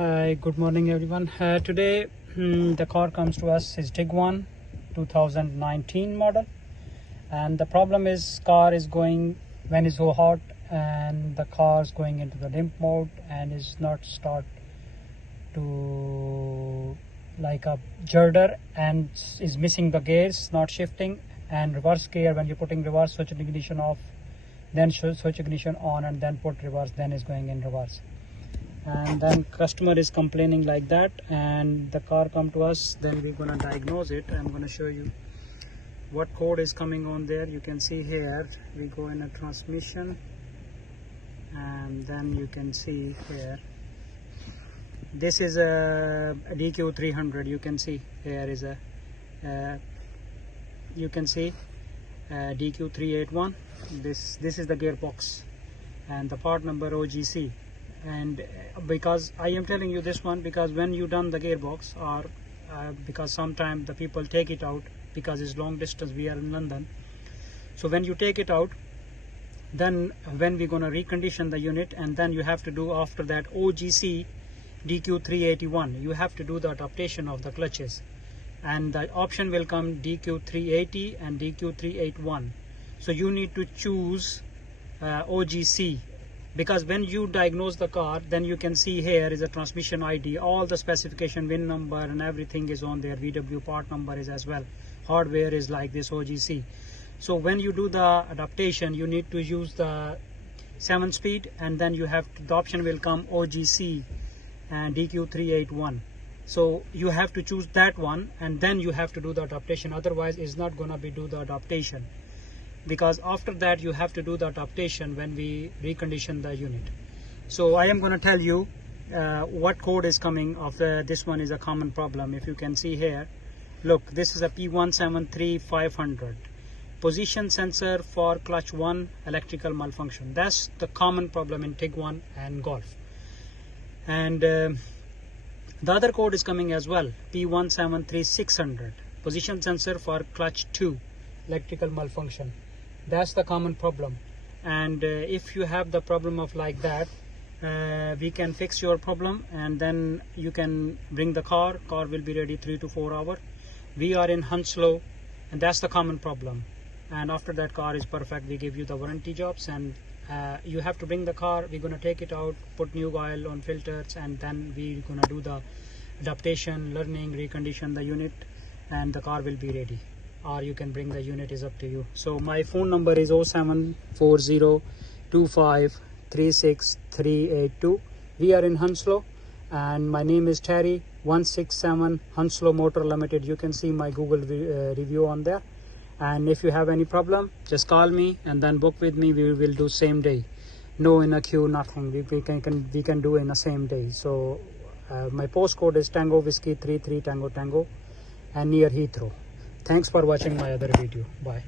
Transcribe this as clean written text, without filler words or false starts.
Hi, good morning everyone. Today the car comes to us is Tiguan 2019 model, and the problem is car is going when it's so hot and the car is going into the limp mode and is not start to like a judder and is missing the gears, not shifting, and reverse gear when you're putting reverse, switch ignition off, then switch ignition on and then put reverse, then is going in reverse. And then customer is complaining like that, and the car come to us. Then we're gonna diagnose it. I'm gonna show you what code is coming on there. You can see here we go in a transmission, and then you can see here this is a DQ300. You can see here is a you can see DQ381. This is the gearbox and the part number OGC. And because I am telling you this one, because when you done the gearbox, or because sometimes the people take it out because it's long distance, we are in London, so when you take it out, then when we're gonna recondition the unit, and then you have to do after that OGC DQ381, you have to do the adaptation of the clutches, and the option will come DQ380 and DQ381. So you need to choose OGC, because when you diagnose the car, then you can see here is a transmission ID, all the specification, VIN number and everything is on there, VW part number is as well, hardware is like this OGC. So when you do the adaptation, you need to use the 7-speed, and then you have to, the option will come OGC and DQ381. So you have to choose that one, and then you have to do the adaptation, otherwise it's not gonna be do the adaptation, because after that you have to do the adaptation when we recondition the unit. So I am going to tell you what code is coming of this one is a common problem. If you can see here, look, this is a P173500 position sensor for clutch 1 electrical malfunction. That's the common problem in Tiguan and Golf. And the other code is coming as well, P173600 position sensor for clutch 2 electrical malfunction. That's the common problem. And if you have the problem of like that, we can fix your problem, and then you can bring the car will be ready 3 to 4 hours. We are in Hounslow, and that's the common problem. And after that car is perfect, we give you the warranty jobs, and you have to bring the car. We're gonna take it out, put new oil on filters, and then we're gonna do the adaptation, learning, recondition the unit, and the car will be ready. Or you can bring the unit, is up to you. So my phone number is 07402536382. We are in Hounslow, and my name is Terry, 167 Hounslow Motors Ltd. You can see my Google review on there. And if you have any problem, just call me and then book with me. We will do same day, no in a queue, nothing. We can do in the same day. So my postcode is Tango Whiskey 33 Tango Tango, and near Heathrow. Thanks for watching my other video. Bye.